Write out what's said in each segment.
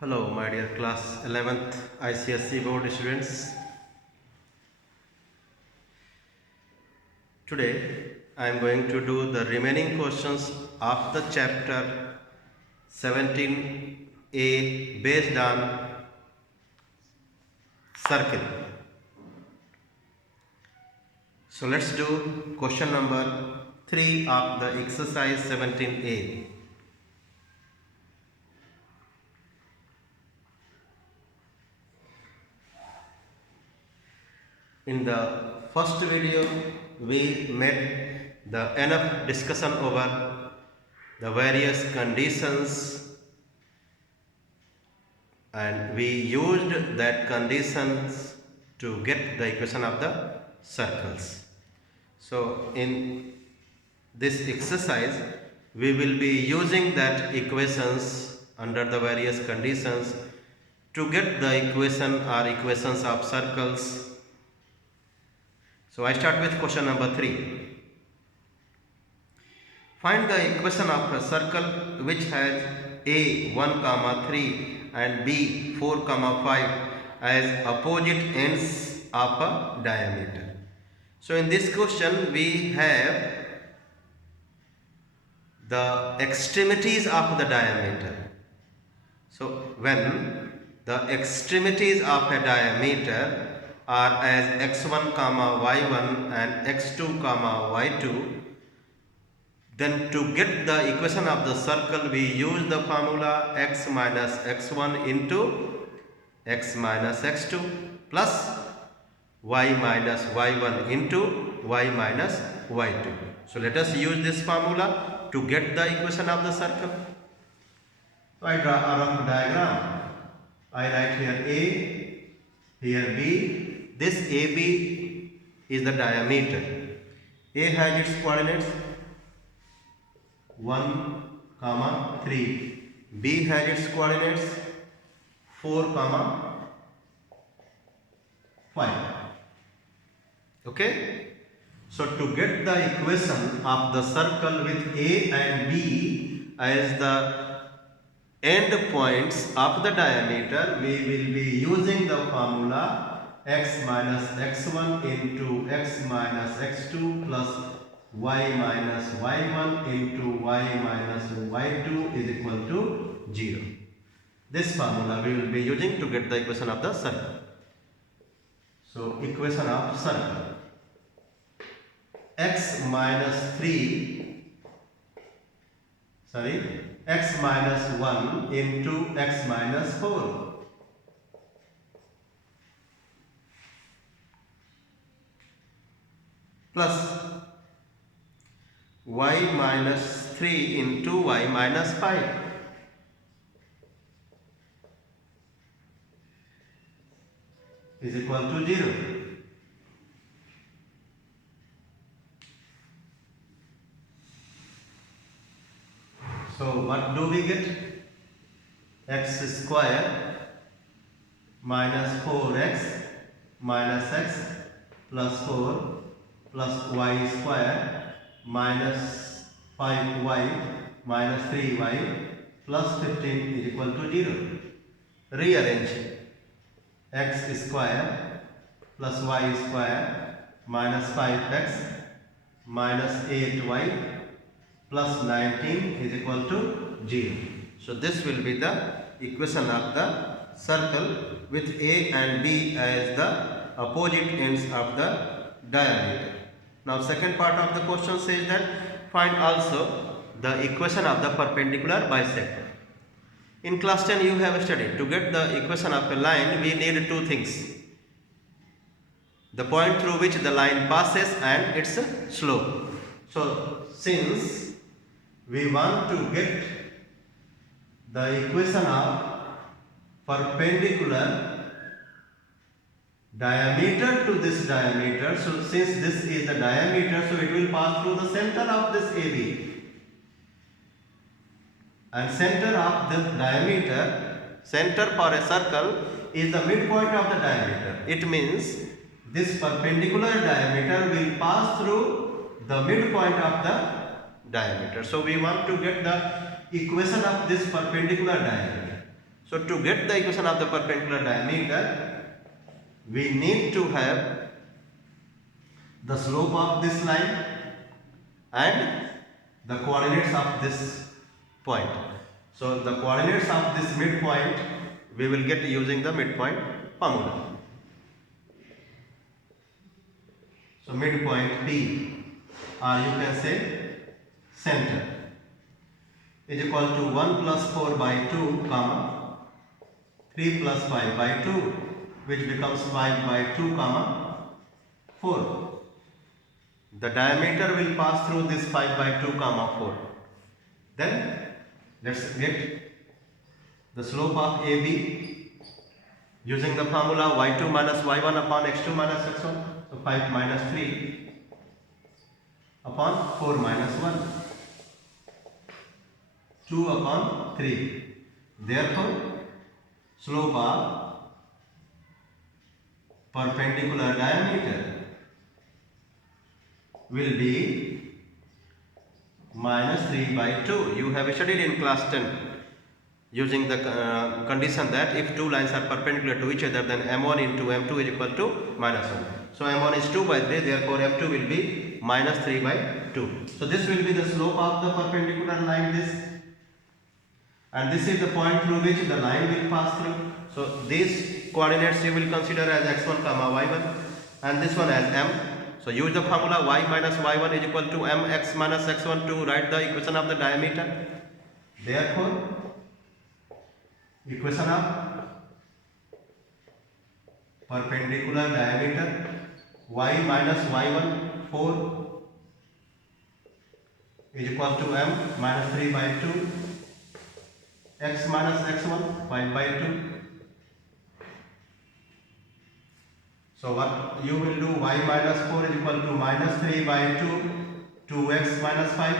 Hello, my dear class 11th ICSE board students. Today I am going to do the remaining questions of the chapter 17A based on circle. So let's do question number 3 of the exercise 17A. In the first video, we made the enough discussion over the various conditions and we used that conditions to get the equation of the circles. So in this exercise, we will be using that equations under the various conditions to get the equation or equations of circles. So I start with question number 3. Find the equation of a circle which has a 1 comma 3 and b 4 comma 5 as opposite ends of a diameter. So in this question we have the extremities of the diameter. So when the extremities of a diameter are as x1 comma y1 and x2 comma y2, then to get the equation of the circle we use the formula x minus x1 into x minus x2 plus y minus y1 into y minus y2. So let us use this formula to get the equation of the circle. So I draw a rough diagram. I write here A, here B. This AB is the diameter. A has its coordinates 1 comma 3. B has its coordinates 4 comma 5. Okay? So to get the equation of the circle with A and B as the end points of the diameter, we will be using the formula x minus x1 into x minus x2 plus y minus y1 into y minus y2 is equal to 0. This formula we will be using to get the equation of the circle. So equation of circle, x minus 1 into x minus 4 plus y minus 3 into y minus 5 is equal to 0. So what do we get? X square minus 4x minus x plus 4 plus y square minus 5y minus 3y plus 15 is equal to 0. Rearrange x square plus y square minus 5x minus 8y plus 19 is equal to 0. So this will be the equation of the circle with A and B as the opposite ends of the diameter. Now second part of the question says that find also the equation of the perpendicular bisector. In class 10 you have studied to get the equation of a line we need two things: the point through which the line passes and its slope. So since we want to get the equation of perpendicular diameter to this diameter, so since this is the diameter, so it will pass through the center of this AB, and center of the diameter, center for a circle is the midpoint of the diameter. It means this perpendicular diameter will pass through the midpoint of the diameter. So we want to get the equation of this perpendicular diameter. So to get the equation of the perpendicular diameter, we need to have the slope of this line and the coordinates of this point. So the coordinates of this midpoint we will get using the midpoint formula. So midpoint P, or you can say center, is equal to 1 plus 4 by 2 comma 3 plus 5 by 2, which becomes 5 by 2 comma 4. The diameter will pass through this 5 by 2 comma 4. Then let's get the slope of AB using the formula y2 minus y1 upon x2 minus x1. So 5 minus 3 upon 4 minus 1. 2 upon 3. Therefore, slope of perpendicular diameter will be minus 3 by 2. You have studied in class 10 using the condition that if two lines are perpendicular to each other, then m1 into m2 is equal to minus 1. So m1 is 2 by 3, therefore m2 will be minus 3 by 2. So this will be the slope of the perpendicular line, this. And this is the point through which the line will pass through. So these coordinates you will consider as x1 comma y1 and this one as m. So use the formula y minus y1 is equal to mx minus x1 to write the equation of the diameter. Therefore, equation of perpendicular diameter y minus y1 4 is equal to m minus 3 by 2 x minus x1 5 by 2. So what you will do, y minus 4 is equal to minus 3 by 2 2x minus 5.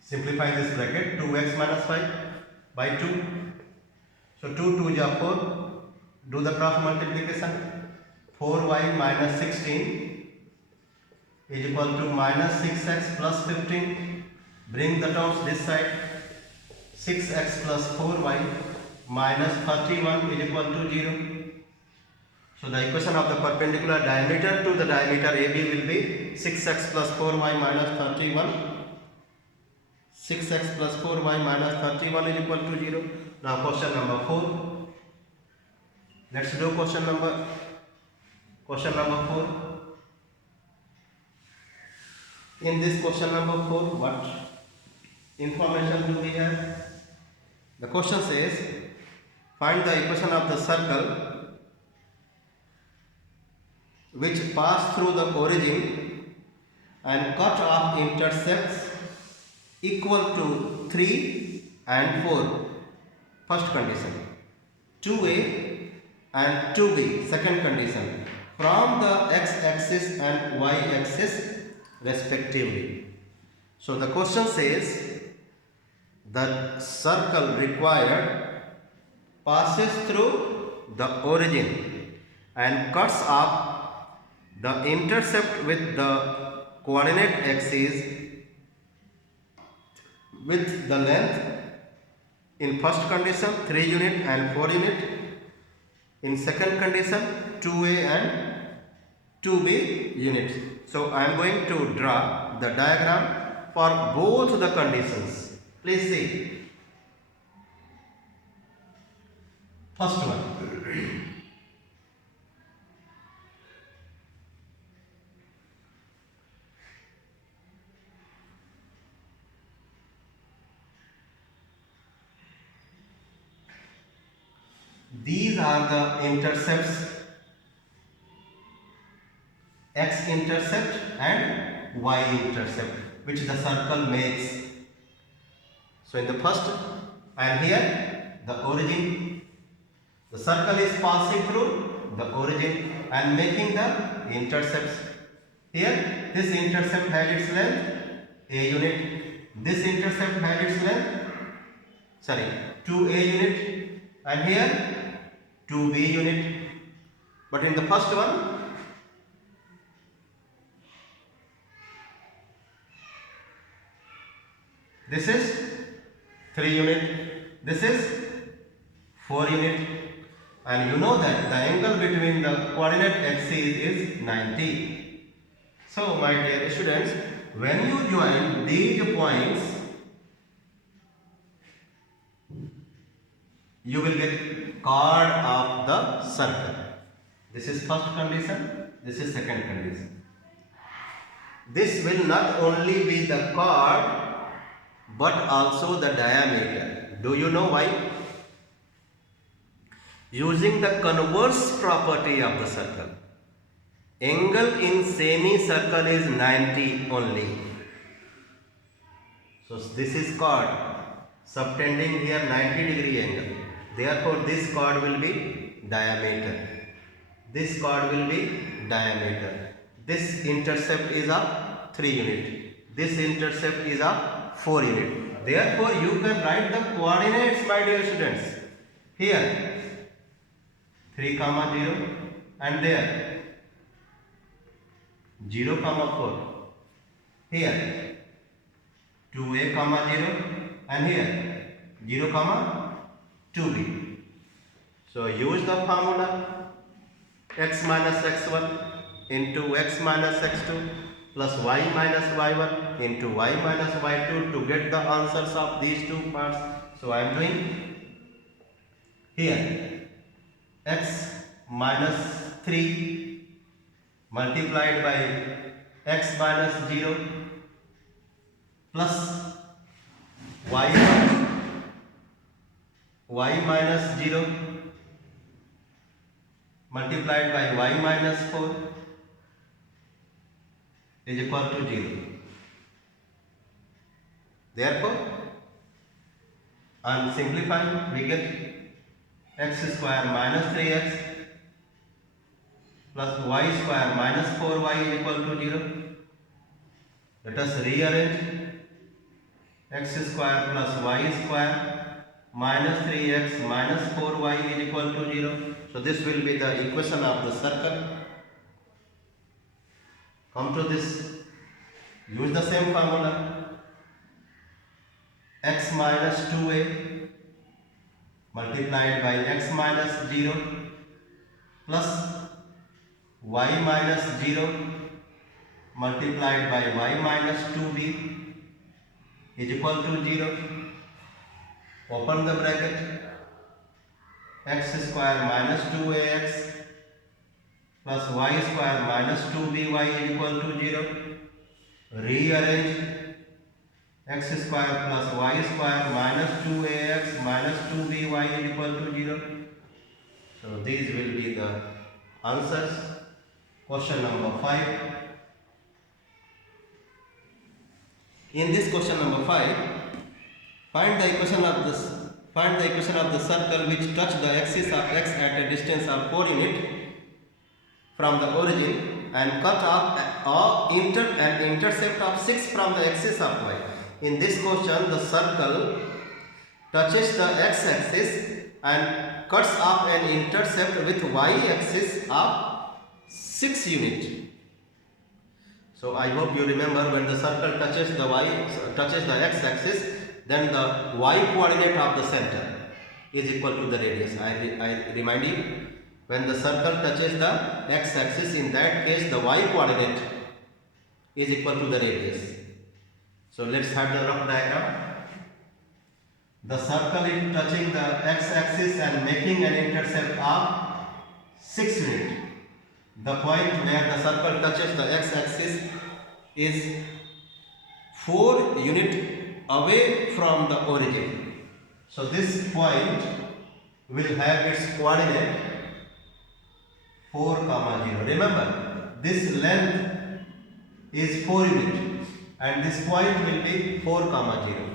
Simplify this bracket, 2x minus 5 by 2. So 2 2 is 4. Do the cross multiplication. 4y minus 16 is equal to minus 6x plus 15. Bring the terms this side. 6x plus 4y minus 31 is equal to 0. So the equation of the perpendicular diameter to the diameter AB will be 6x plus 4y minus 31. 6x plus 4y minus 31 is equal to 0. Now question number 4. Let's do question number 4. In this question number 4, what information do we have? The question says, find the equation of the circle which pass through the origin and cut off intercepts equal to 3 and 4. First condition. 2a and 2b. Second condition. From the x-axis and y-axis respectively. So the question says, the circle required passes through the origin and cuts off the intercept with the coordinate axis with the length in first condition 3 unit and 4 unit, in second condition 2a and 2b units. So I am going to draw the diagram for both the conditions. Please see. First one. These are the intercepts, x-intercept and y-intercept, which the circle makes. So in the first, I am here, the origin, the circle is passing through the origin and making the intercepts. Here, this intercept has its length, a unit. This intercept has its length, 2a unit, and here 2b unit. But in the first one, this is 3 unit, This is 4 unit, and you know that the angle between the coordinate axes is 90. So my dear students, when you join these points, you will get chord of the circle. This is first condition, this is second condition. This will not only be the chord but also the diameter. Do you know why? Using the converse property of the circle, angle in semicircle is 90 only. So this is chord subtending here 90-degree angle. Therefore this chord will be diameter. This chord will be diameter. This intercept is a 3 unit. This intercept is a 4 unit. Therefore you can write the coordinates, my dear students. Here 3, 0 and there 0, 4. Here 2a, 0 and here 0, 2b. So use the formula x minus x1 into x minus x2 plus y minus y1 into y minus y2 to get the answers of these two parts. So I am doing here x minus 3 multiplied by x minus 0 plus y minus 0 multiplied by y minus 4 is equal to 0. Therefore, on simplifying, we get x square minus 3x plus y square minus 4y is equal to 0. Let us rearrange x square plus y square minus 3x minus 4y is equal to 0. So this will be the equation of the circle. Come to this, use the same formula, x minus 2a multiplied by x minus 0 plus y minus 0 multiplied by y minus 2b is equal to 0. Open the bracket, x square minus 2ax plus y square minus 2by is equal to 0. Rearrange x square plus y square minus 2ax minus 2by is equal to 0. So these will be the answers. Question number 5. In this question number 5, find the equation of the circle which touch the axis of x at a distance of 4 units from the origin and cut off an intercept of 6 from the axis of y. In this question, the circle touches the x-axis and cuts off an intercept with y-axis of 6 units. So I hope you remember, when the circle touches the x-axis, then the y coordinate of the center is equal to the radius. I remind you, when the circle touches the x-axis, in that case the y coordinate is equal to the radius. So let's have the rough diagram. The circle is touching the x-axis and making an intercept of 6 units. The point where the circle touches the x-axis is 4 units away from the origin. So this point will have its coordinate 4, 0. Remember, this length is 4 units and this point will be 4, 0.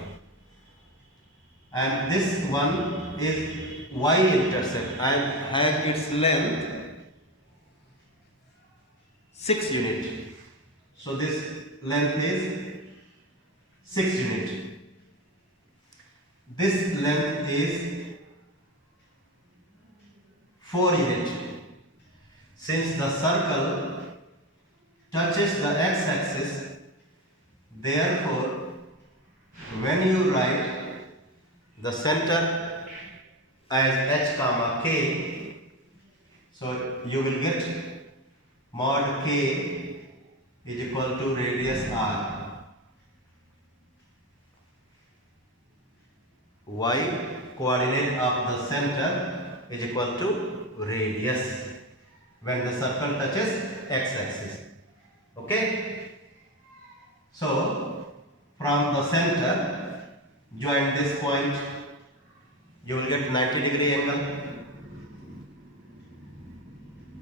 And this one is y-intercept and have its length 6 units. So this length is 6 units. This length is 4 units. Since the circle touches the x-axis, therefore when you write the center as h comma k, so you will get mod k is equal to radius r. Y coordinate of the center is equal to radius when the circle touches x-axis. Okay, so from the center join this point, you will get 90-degree angle.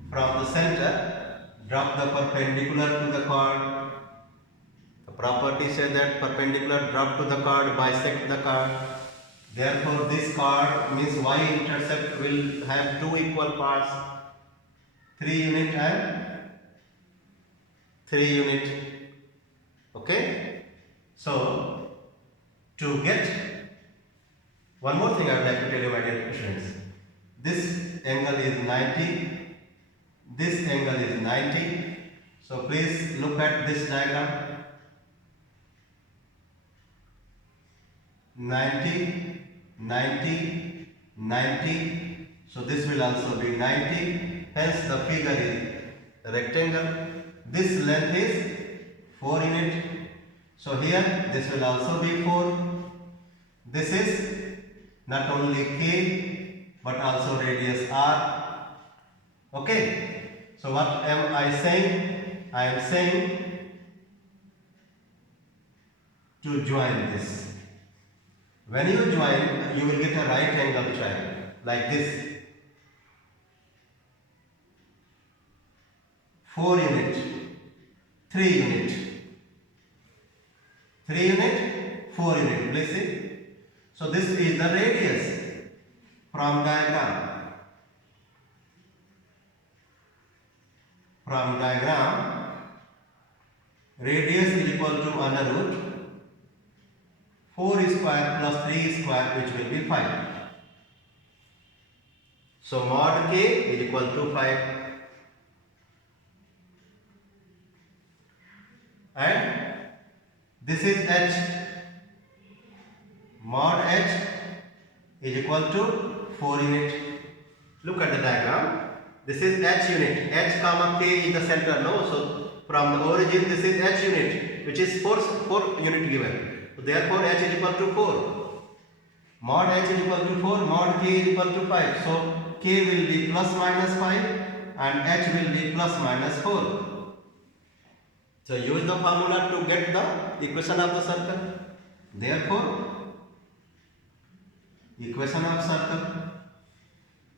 From the center drop the perpendicular to the chord. The property says that perpendicular drop to the chord bisect the chord. Therefore this chord means y-intercept will have two equal parts, 3 unit and 3 unit. Okay, so to get one more thing I would like to tell you, my dear students. This angle is 90, this angle is 90. So please look at this diagram. 90, 90, 90. So this will also be 90. Hence the figure is a rectangle. This length is 4 unit. So here this will also be 4. This is not only k but also radius r. Okay. So what am I saying? I am saying to join this. When you join, you will get a right angle triangle like this. 4 unit, 3 unit, 3 unit, 4 unit. Please see. So this is the radius from diagram. From diagram, radius is equal to under root 4 square plus 3 square, which will be 5. So mod k is equal to 5. And this is h. Mod h is equal to 4 unit. Look at the diagram. This is h unit. H comma k is the center. No, so from the origin this is h unit, which is 4 unit given. So therefore h is equal to 4. Mod h is equal to 4. Mod k is equal to 5. So k will be plus minus 5 and h will be plus minus 4. So use the formula to get the equation of the circle. Therefore, equation of circle,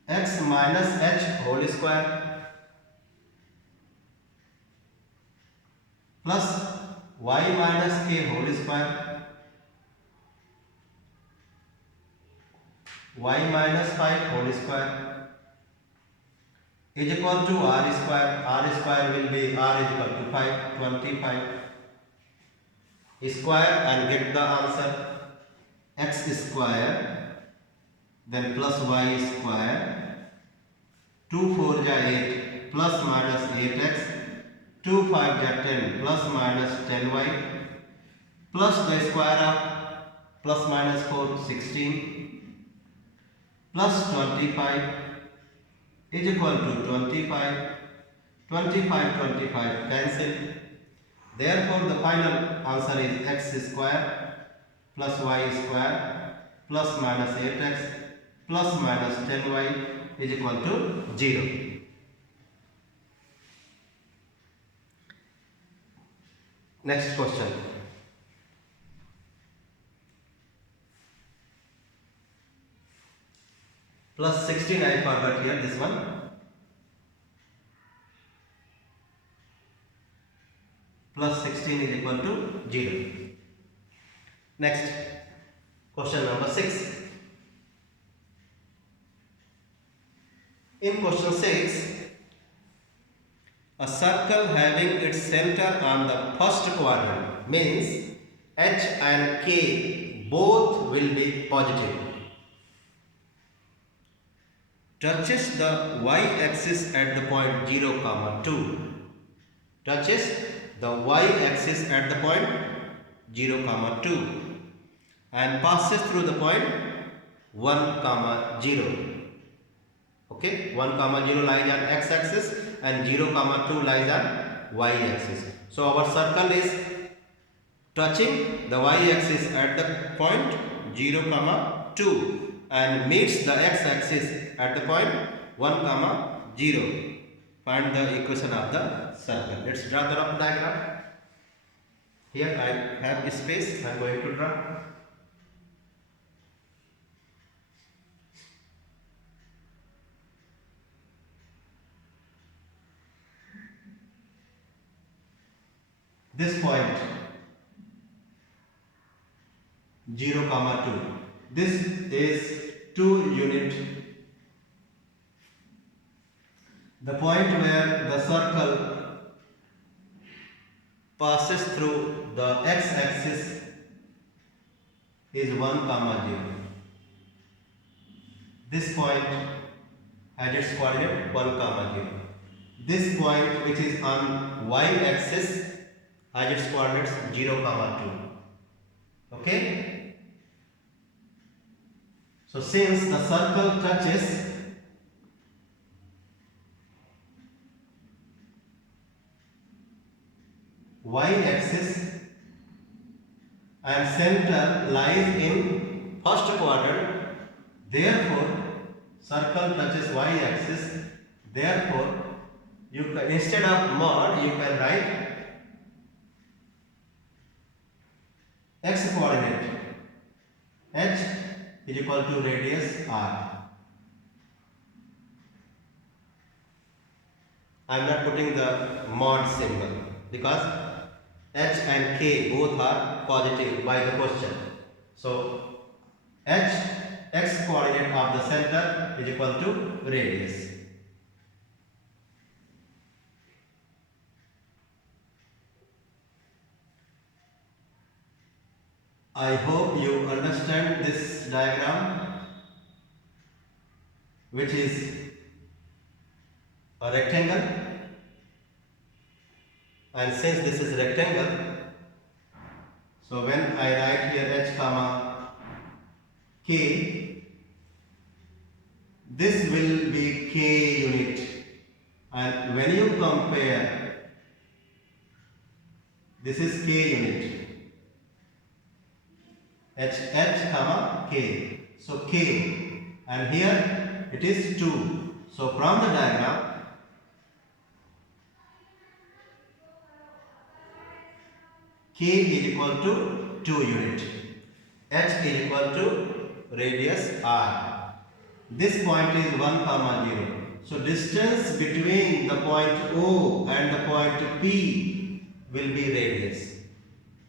x minus h whole square plus y minus k whole square, y minus 5 whole square is equal to r square. R square will be r is equal to 5, 25 square, and get the answer x square then plus y square, 2 4 ja 8 plus minus 8x, 2 5 ja 10 plus minus 10y plus the square of plus minus 4 16 plus 25 is equal to 25. 25 25 cancel. Therefore the final answer is x square plus y square plus minus 8x plus minus 10y is equal to 0. Next question. Plus 16 I forgot here, this one. Plus 16 is equal to 0. Next, question number 6. In question 6, a circle having its center on the first quadrant means h and k both will be positive. Touches the y-axis at the point 0, 2. Touches the y-axis at the point 0, 2 and passes through the point 1 comma 0. Okay, 1 comma 0 lies on x axis and 0 comma 2 lies on y axis. So our circle is touching the y axis at the point 0 comma 2 and meets the x axis at the point 1 comma 0. Find the equation of the circle. Let's draw the rough diagram. Here I have a space. I am going to draw. This point 0 comma 2. This is 2 unit. The point where the circle passes through the x-axis is 1 comma 0. This point has its coordinate 1 comma 0. This point which is on y-axis has its coordinates 0 comma 2. Okay? So since the circle touches y-axis and center lies in first quadrant, therefore circle touches y-axis, therefore you can, instead of mod you can write x coordinate h is equal to radius r. I am not putting the mod symbol because h and k both are positive by the question. So h x coordinate of the center is equal to radius. I hope you understand this diagram, which is a rectangle, and since this is rectangle, so when I write here h comma k, this will be k unit, and when you compare, this is k unit, h comma k, so k, and here it is 2. So from the diagram, k is equal to 2 unit, h is equal to radius r. This point is 1 comma 0. So distance between the point O and the point P will be radius.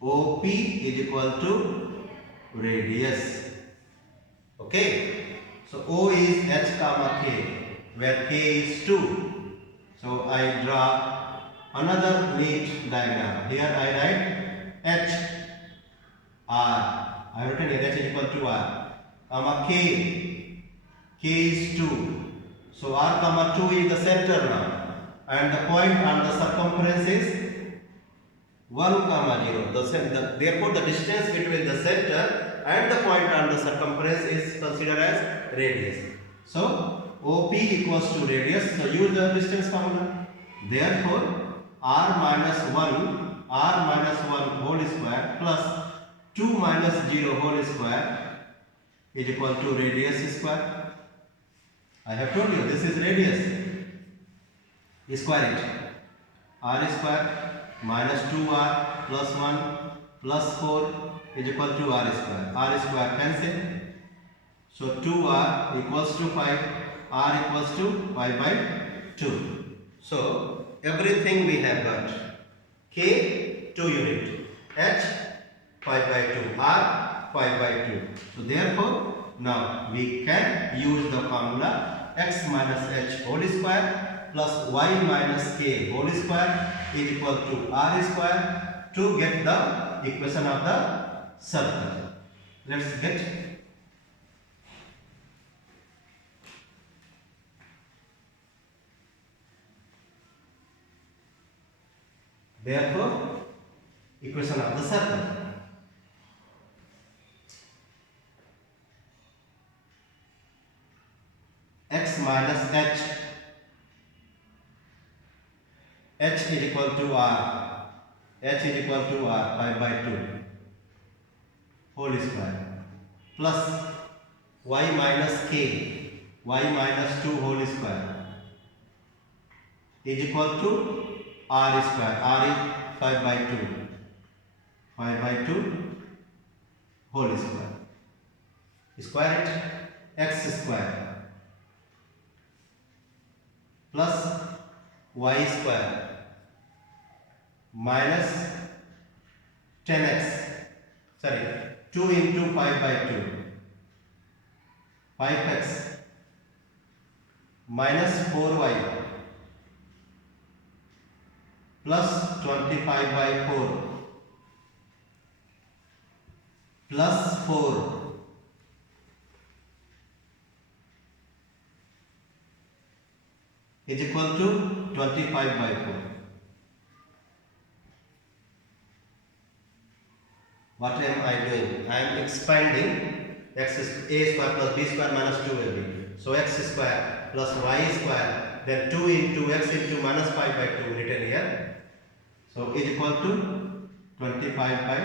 OP is equal to radius. Okay. So O is h comma k, where k is 2. So I draw another neat diagram. Here I write h r. I have written here h is equal to r, comma k. K is 2. So r comma 2 is the center now, and the point on the circumference is 1 comma 0. Therefore, the distance between the center and the point on the circumference is considered as radius. So OP equals to radius. So use the distance formula. Therefore, r minus 1 whole square plus 2 minus 0 whole square is equal to radius square. I have told you this is radius. Square it. R square minus 2r plus 1 plus 4 is equal to r square. R square cancel. So 2r equals to 5. R equals to 5 by 2. So everything we have got. K 2 unit. H 5 by 2. R 5 by 2. So therefore now we can use the formula x minus h whole square plus y minus k whole square is equal to r square to get the equation of the circle. Let's get. Therefore, equation of the circle. minus h. H is equal to r. H is equal to r 5 by 2 whole square plus y minus k, y minus 2 whole square is equal to r square. R is 5 by 2. 5 by 2 whole square. Square it. X square plus y square minus 10x. Sorry, 2 into 5 by 2. 5x minus 4y plus 25 by 4 plus 4 is equal to 25 by 4. What am I doing? I am expanding x a square plus b square minus 2ab. So x square plus y square, then 2 into x into minus 5 by 2 written here. So is equal to 25 by,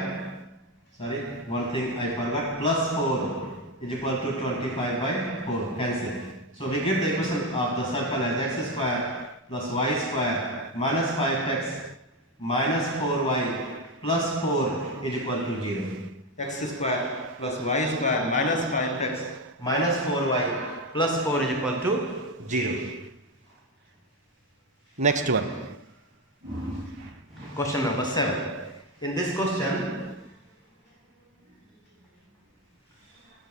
sorry, one thing I forgot, plus 4 is equal to 25 by 4. Cancel. So we get the equation of the circle as x square plus y square minus 5x minus 4y plus 4 is equal to 0. X square plus y square minus 5x minus 4y plus 4 is equal to 0. Next one. Question number 7. In this question,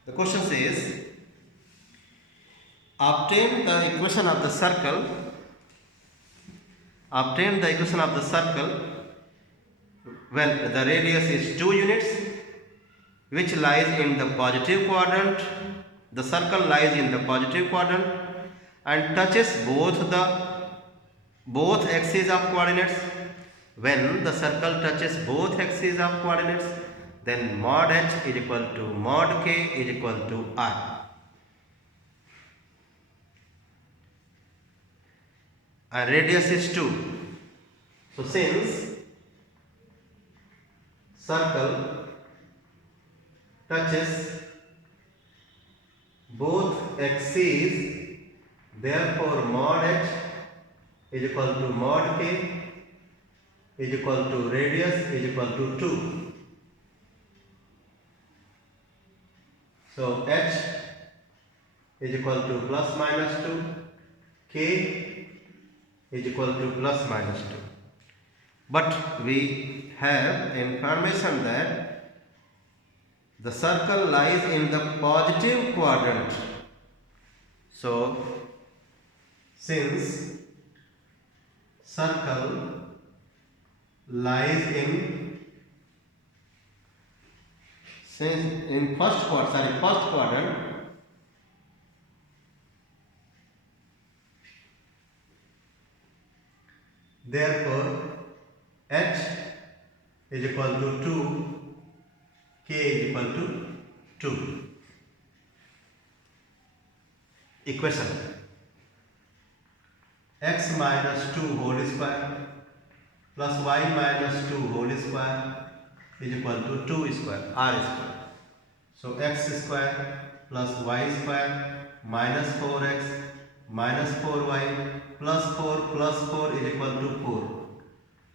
the question says, obtain the equation of the circle. Obtain the equation of the circle when the radius is 2 units, which lies in the positive quadrant. The circle lies in the positive quadrant and touches both axes of coordinates. When the circle touches both axes of coordinates, then mod h is equal to mod k is equal to r. And radius is 2. So since circle touches both axes, therefore mod h is equal to mod k is equal to radius is equal to 2. So h is equal to plus minus 2, k is equal to plus minus 2. But we have information that the circle lies in the positive quadrant. So since circle lies in first quadrant, therefore h is equal to 2, k is equal to 2. Equation: x minus 2 whole square plus y minus 2 whole square is equal to 2 square, r square. So x square plus y square minus 4x minus 4y plus 4 is equal to 4.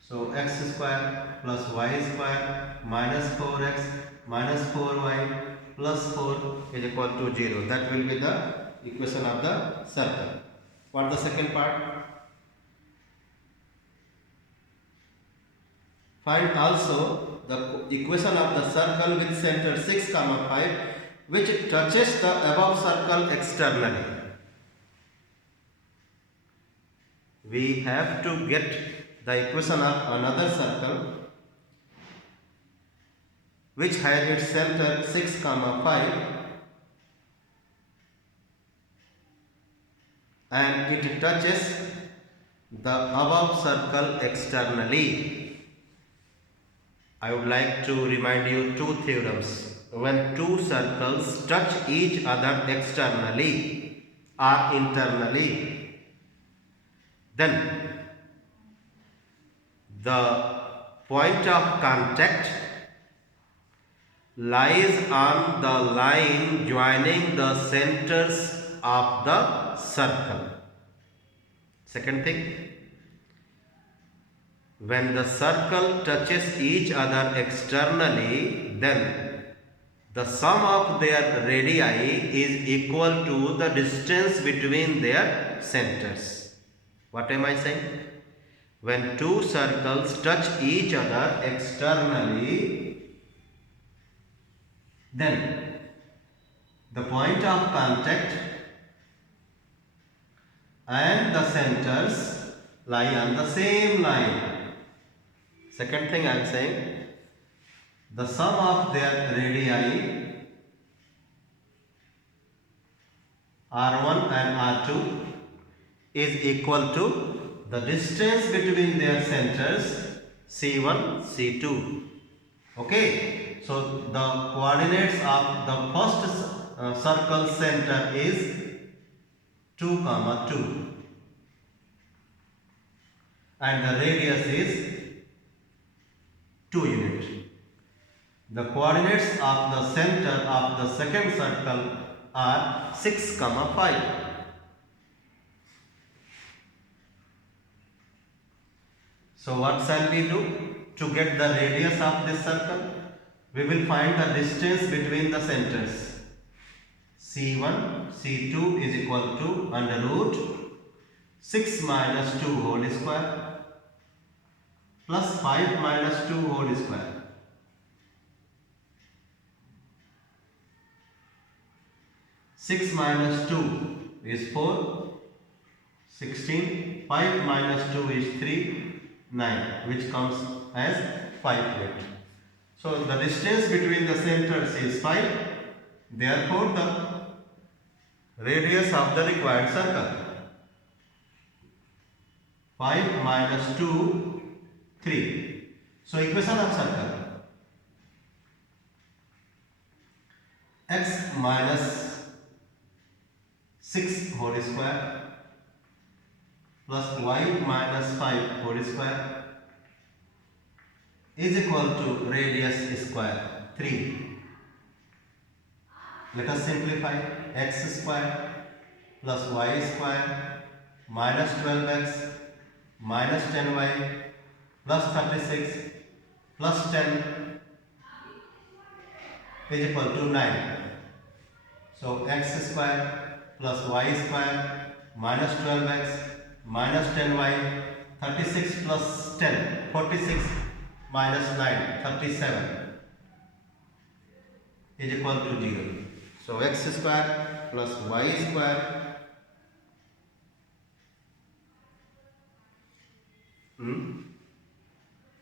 So x square plus y square minus 4x minus 4y plus 4 is equal to 0. That will be the equation of the circle. What the second part? Find also the equation of the circle with center 6, 5 which touches the above circle externally. We have to get the equation of another circle which has its center 6, 5 and it touches the above circle externally. I would like to remind you two theorems. When two circles touch each other externally, are internally, then the point of contact lies on the line joining the centers of the circle. Second thing, when the circle touches each other externally, then the sum of their radii is equal to the distance between their centers. What am I saying? When two circles touch each other externally, then the point of contact and the centers lie on the same line. Second thing I am saying, the sum of their radii R1 and R2 is equal to the distance between their centers C1, C2. Okay, so the coordinates of the first circle center is 2, 2, and the radius is 2 units. The coordinates of the center of the second circle are 6, 5. So what shall we do to get the radius of this circle? We will find the distance between the centers. C1, C2 is equal to under root 6 minus 2 whole square plus 5 minus 2 whole square. 6 minus 2 is 4, 16, 5 minus 2 is 3, 9, which comes as 5 feet. So the distance between the centers is 5, therefore the radius of the required circle. 5 minus 2, 3. So equation of circle. X minus 6 whole square plus y minus 5 whole square is equal to radius square 3. Let us simplify. X square plus y square minus 12x minus 10y plus 36 plus 10 is equal to 9. So x square plus y square minus 12x minus 10y, 36 plus 10, 46 minus 9, 37 is equal to 0. So x square plus y square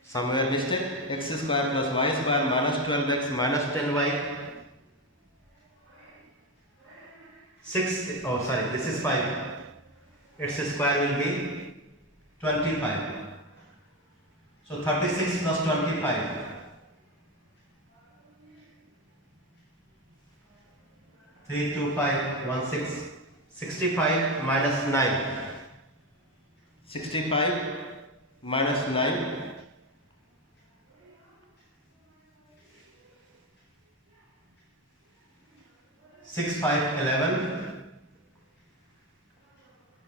somewhere mistake. X square plus y square minus 12x minus 10y 6, oh sorry, this is 5, its square will be 25. So 36 plus 25, 3, 2, 5, 1, 6, 65 minus 9, 65 minus 9, 6, 5, 11,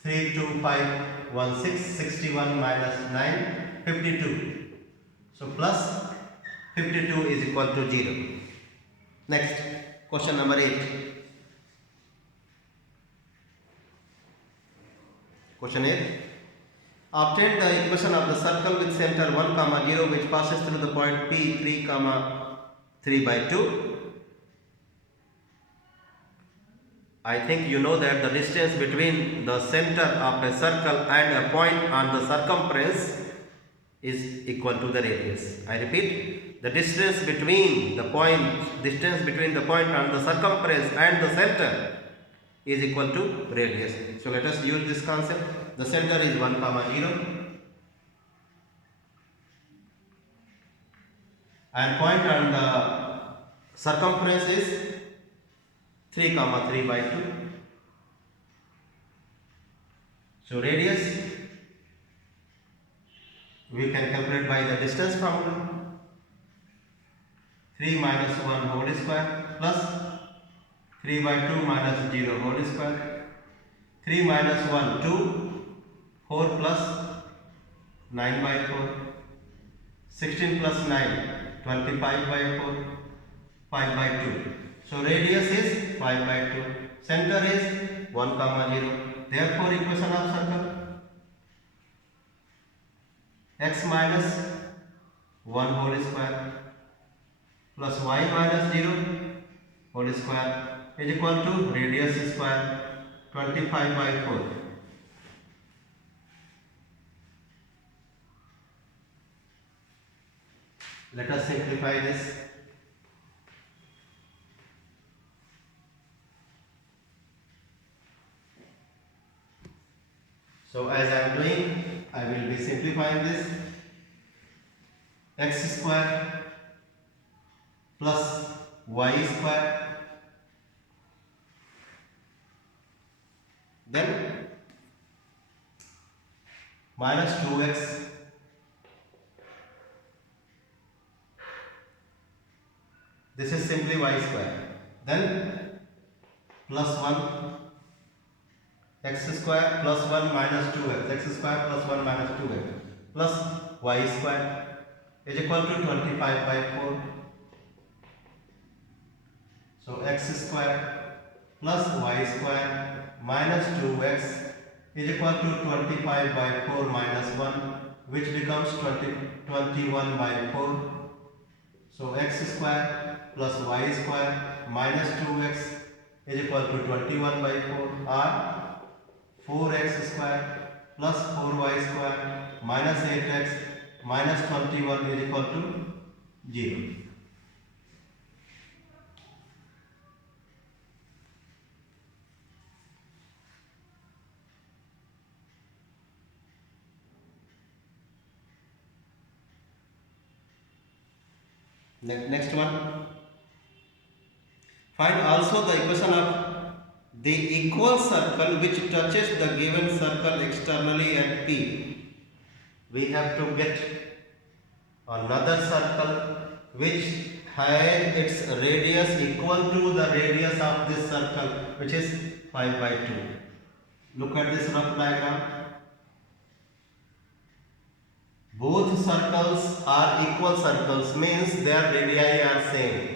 3, 2, 5, 1, 6, 61 minus 9, 52. So plus 52 is equal to 0. Next, question number 8. Question 8. Obtain the equation of the circle with center 1, 0 which passes through the point P 3, 3 by 2. I think you know that the distance between the center of a circle and a point on the circumference is equal to the radius. I repeat, the distance between the point on the circumference and the center is equal to radius. So let us use this concept. The center is 1, 0 and point on the circumference is 3, 3 by 2. So radius we can calculate by the distance formula. 3 minus 1 whole square plus 3 by 2 minus 0 whole square. 3 minus 1 2, 4 plus 9 by 4. 16 plus 9 25 by 4, 5 by 2. So radius is 5 by 2. Center is 1 comma 0. Therefore equation of circle x minus 1 whole square plus y minus 0 whole square is equal to radius square 25 by 4. Let us simplify this. So as I am doing, I will be simplifying this. X square plus y square, then minus 2x this is simply y square, then plus 1 x square plus 1 minus 2x, x square plus 1 minus 2x plus y square is equal to 25 by 4. So x square plus y square minus 2x is equal to 25 by 4 minus 1, which becomes 21 by 4. So x square plus y square minus 2x is equal to 21 by 4, or 4x square plus 4y square minus 8x minus 21 is equal to 0. Next one. Find also the equation of the equal circle which touches the given circle externally at P. We have to get another circle which has its radius equal to the radius of this circle, which is 5 by 2. Look at this rough diagram. Both circles are equal circles, means their radii are same.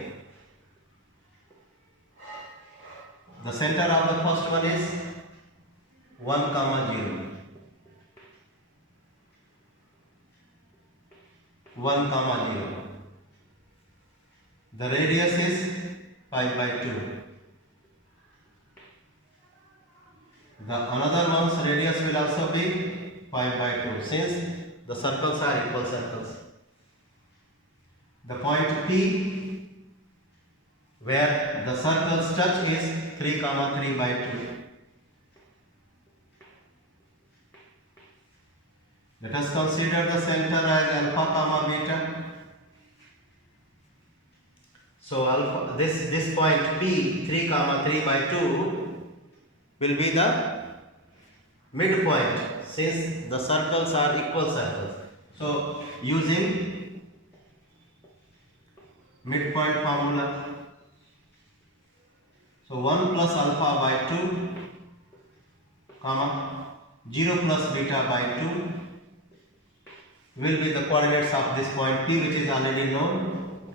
The center of the first one is 1 comma 0. 1 comma 0. The radius is 5 by 2. The another one's radius will also be 5 by 2, since the circles are equal circles. The point P where the circles touch is 3 comma 3 by 2. Let us consider the center as alpha comma beta. So alpha, this point P 3 comma 3 by 2 will be the midpoint, since the circles are equal circles. So using midpoint formula, so 1 plus alpha by 2 comma 0 plus beta by 2 will be the coordinates of this point P, which is already known,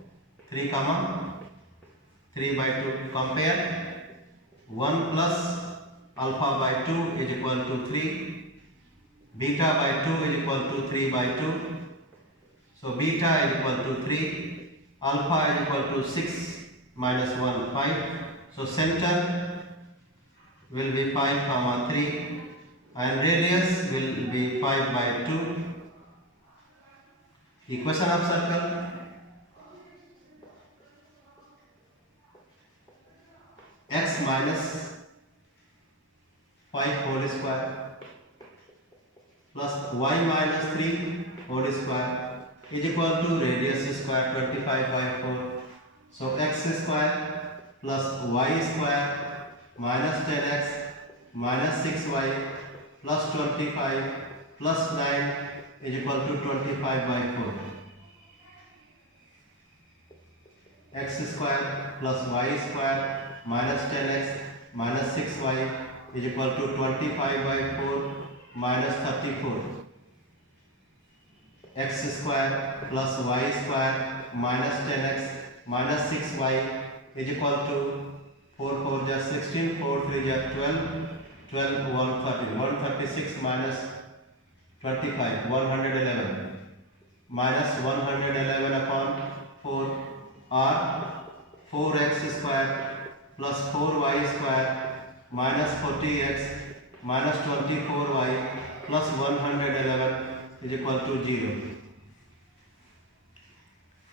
3 comma 3 by 2. Compare 1 plus alpha by 2 is equal to 3, beta by 2 is equal to 3 by 2. So beta is equal to 3, alpha is equal to 6 minus 1 5. So center will be 5 comma 3 and radius will be 5 by 2. Equation of circle: x minus 5 whole square plus y minus 3 whole square is equal to radius square 25 by 4. So x square plus y square minus 10x minus 6y plus 25 plus 9 is equal to 25 by 4. X square plus y square minus 10x minus 6y is equal to 25 by 4 minus 34. X square plus y square minus 10x minus 6y is equal to 4 4 just 16, 4 3 just 12, 12 130, 136 minus 25, 111 minus 111 upon 4 or 4x square plus 4y square minus 40x minus 24y plus 111 is equal to 0.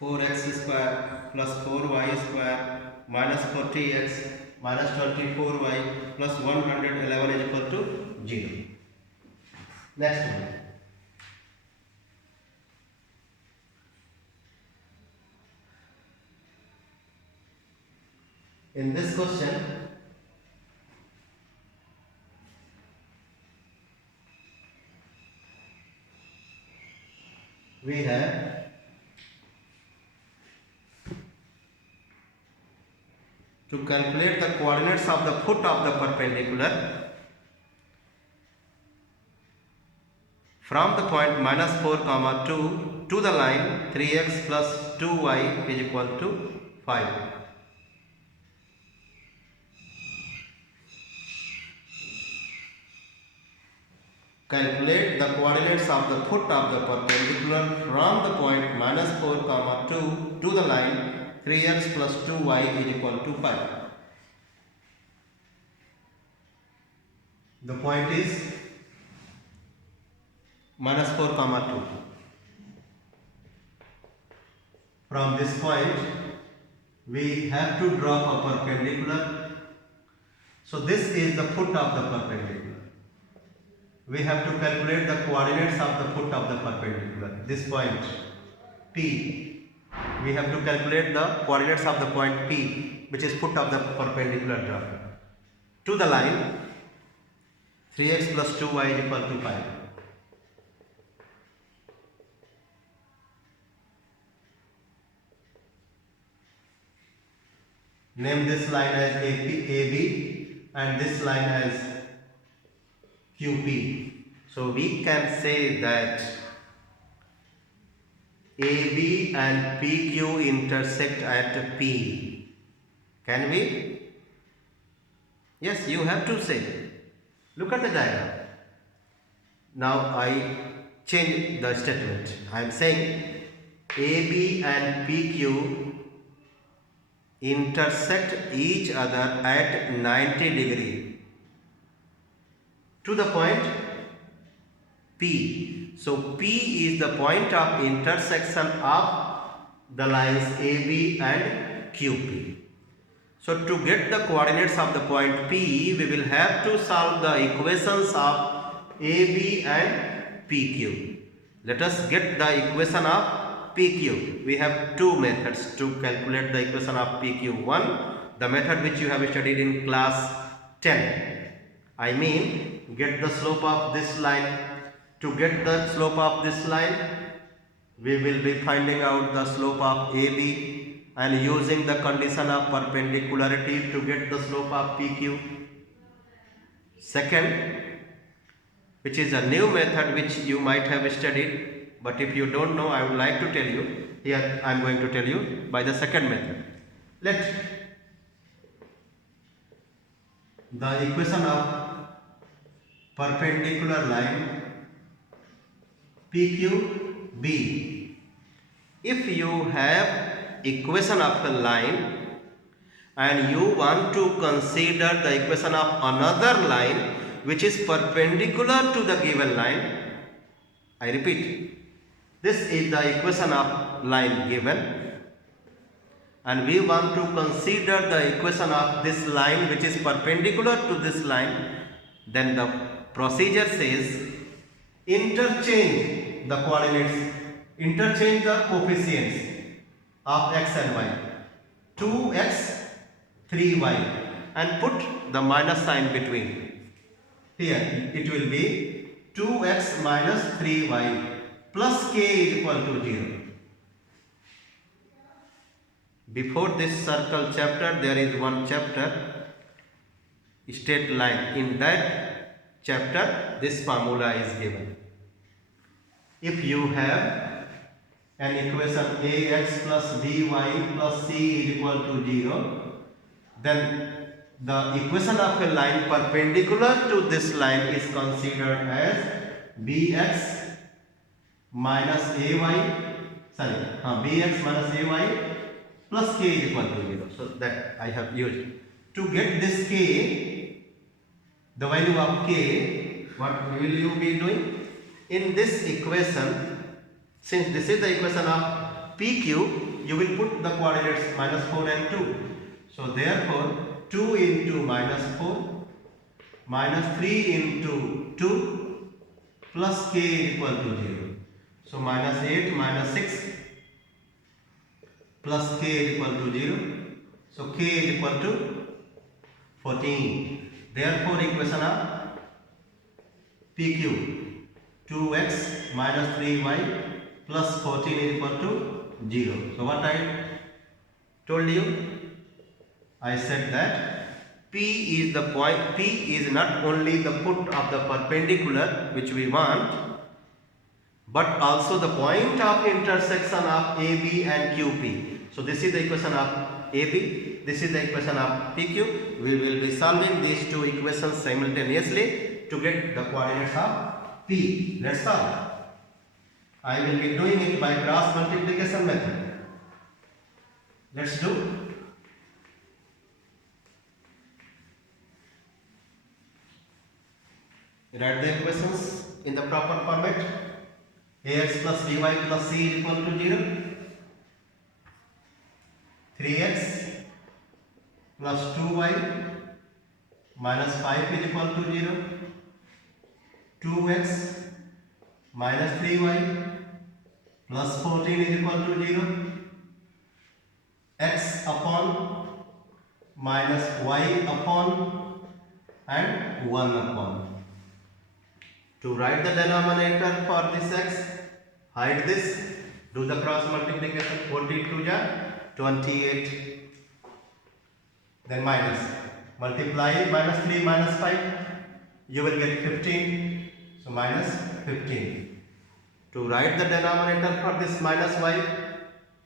4x square plus 4y square minus 40x minus 24y plus 111 is equal to 0. Next one. In this question, we have to calculate the coordinates of the foot of the perpendicular from the point minus 4 comma 2 to the line 3x plus 2y is equal to 5. Calculate the coordinates of the foot of the perpendicular from the point minus 4 comma 2 to the line 3x plus 2y is equal to 5. The point is minus 4 comma 2. From this point we have to draw a perpendicular. So this is the foot of the perpendicular. We have to calculate the coordinates of the foot of the perpendicular. This point P, we have to calculate the coordinates of the point P, which is foot of the perpendicular drawn to the line 3x plus 2y is equal to 5. Name this line as AB and this line as QP. So we can say that AB and PQ intersect at P. Can we? Yes, you have to say. Look at the diagram. Now I change the statement. I am saying AB and PQ intersect each other at 90 degree to the point P. So P is the point of intersection of the lines AB and QP. So to get the coordinates of the point P, we will have to solve the equations of AB and PQ. Let us get the equation of PQ. We have two methods to calculate the equation of PQ. One, the method which you have studied in class 10. I mean, get the slope of this line. To get the slope of this line, we will be finding out the slope of AB and using the condition of perpendicularity to get the slope of PQ. Second, which is a new method which you might have studied, but if you don't know, I would like to tell you. Here I am going to tell you by the second method. Let the equation of perpendicular line PQ be. If you have equation of a line and you want to consider the equation of another line which is perpendicular to the given line, I repeat, this is the equation of line given and we want to consider the equation of this line which is perpendicular to this line, then the procedure says interchange the coordinates, interchange the coefficients of x and y, 2x, 3y, and put the minus sign between. here it will be 2x minus 3y plus k is equal to 0. Before this circle chapter, there is one chapter, straight line. In that chapter, this formula is given. If you have an equation ax plus by plus c is equal to 0, then the equation of a line perpendicular to this line is considered as bx minus bx minus ay plus k is equal to 0. So that I have used. To get this k, the value of k, what will you be doing? In this equation, since this is the equation of PQ, you will put the coordinates minus 4 and 2. So therefore, 2 into minus 4 minus 3 into 2 plus k is equal to 0. So minus 8 minus 6 plus k is equal to 0. So k is equal to 14. Therefore, equation of PQ 2x minus 3y plus 14 is equal to 0. So what I told you? I said that P is the point. P is not only the foot of the perpendicular which we want, but also the point of intersection of AB and QP. So this is the equation of AB, this is the equation of PQ. We will be solving these two equations simultaneously to get the coordinates of P. Let's solve. I will be doing it by cross multiplication method. Let's do. Write the equations in the proper format. Ax plus by plus c is equal to 0. 3x plus 2y minus 5 is equal to 0. 2x minus 3y plus 14 is equal to 0. X upon minus y upon and 1 upon. To write the denominator for this x, hide this, do the cross multiplication. 42 ja 28, then minus, multiply minus 3 minus 5, you will get 15, so minus 15. To write the denominator for this minus y,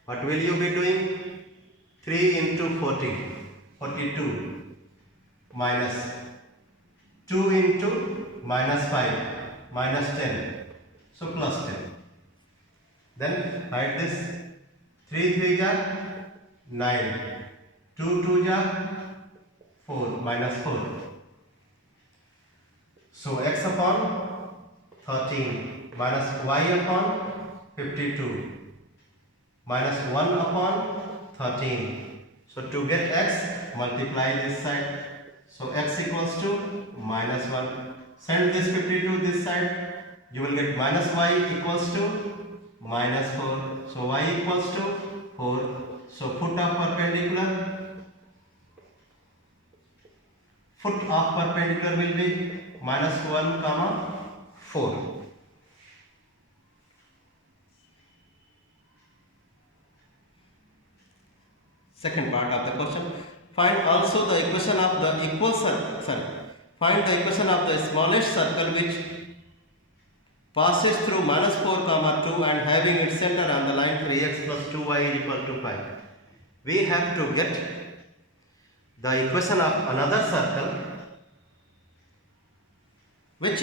what will you be doing? 3 into 40, 42, minus 2 into minus 5, minus 10, so plus 10. Then hide this. 3 3 ja 9, 2 2 ja 4, minus 4. So x upon 13 minus y upon 52 minus 1 upon 13. So to get x, multiply this side. So x equals to minus 1. Send this 52 this side. You will get minus y equals to minus 4. So y equals to 4. So foot of perpendicular will be minus 1 comma 4. Second part of the question. Find also the equation of the equal circle. Find the equation of the smallest circle which passes through minus 4 comma 2 and having its center on the line 3x plus 2y is equal to 5. We have to get the equation of another circle which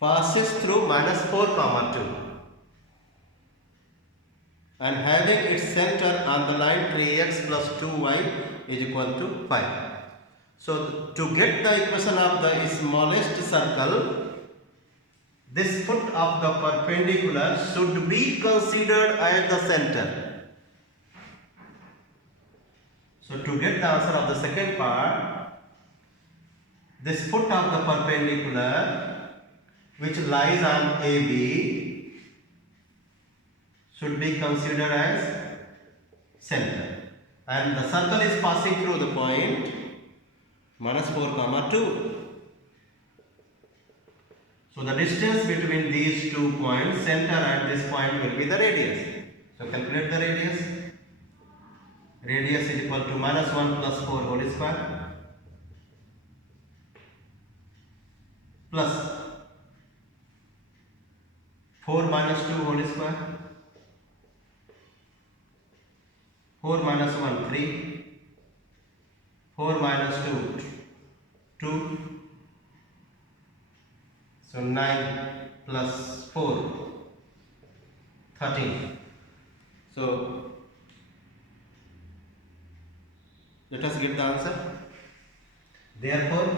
passes through minus 4 comma 2 and having its center on the line 3x plus 2y is equal to 5. So to get the equation of the smallest circle, this foot of the perpendicular should be considered as the center. So to get the answer of the second part, this foot of the perpendicular which lies on AB should be considered as center, and the circle is passing through the point minus 4 comma 2. So the distance between these 2 points, center at this point will be the radius. So calculate the radius. Radius is equal to minus 1 plus 4 whole square plus 4 minus 2 whole square, 4 minus 1 3, 4 minus 2 2, so 9 plus 4 13. So let us get the answer. Therefore,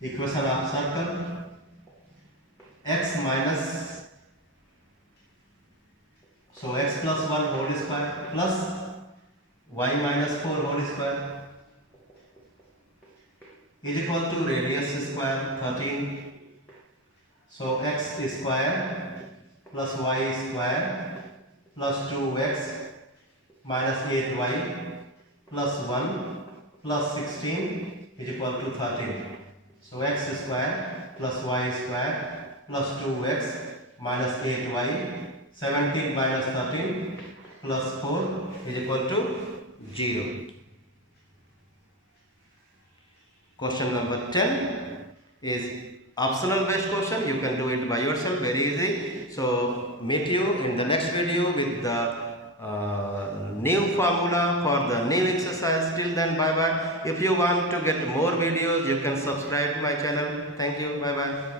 equation of circle x minus, so x plus 1 whole square plus y minus 4 whole square is equal to radius square 13. So x square plus y square plus 2x minus 8y plus 1 plus 16 is equal to 13. So x square plus y square plus 2x minus 8y, 17 minus 13 plus 4 is equal to 0. Question number 10 is optional based question. You can do it by yourself, very easy. So meet you in the next video with the new formula for the new exercise. Till then, bye bye. If you want to get more videos, you can subscribe my channel. Thank you. Bye bye.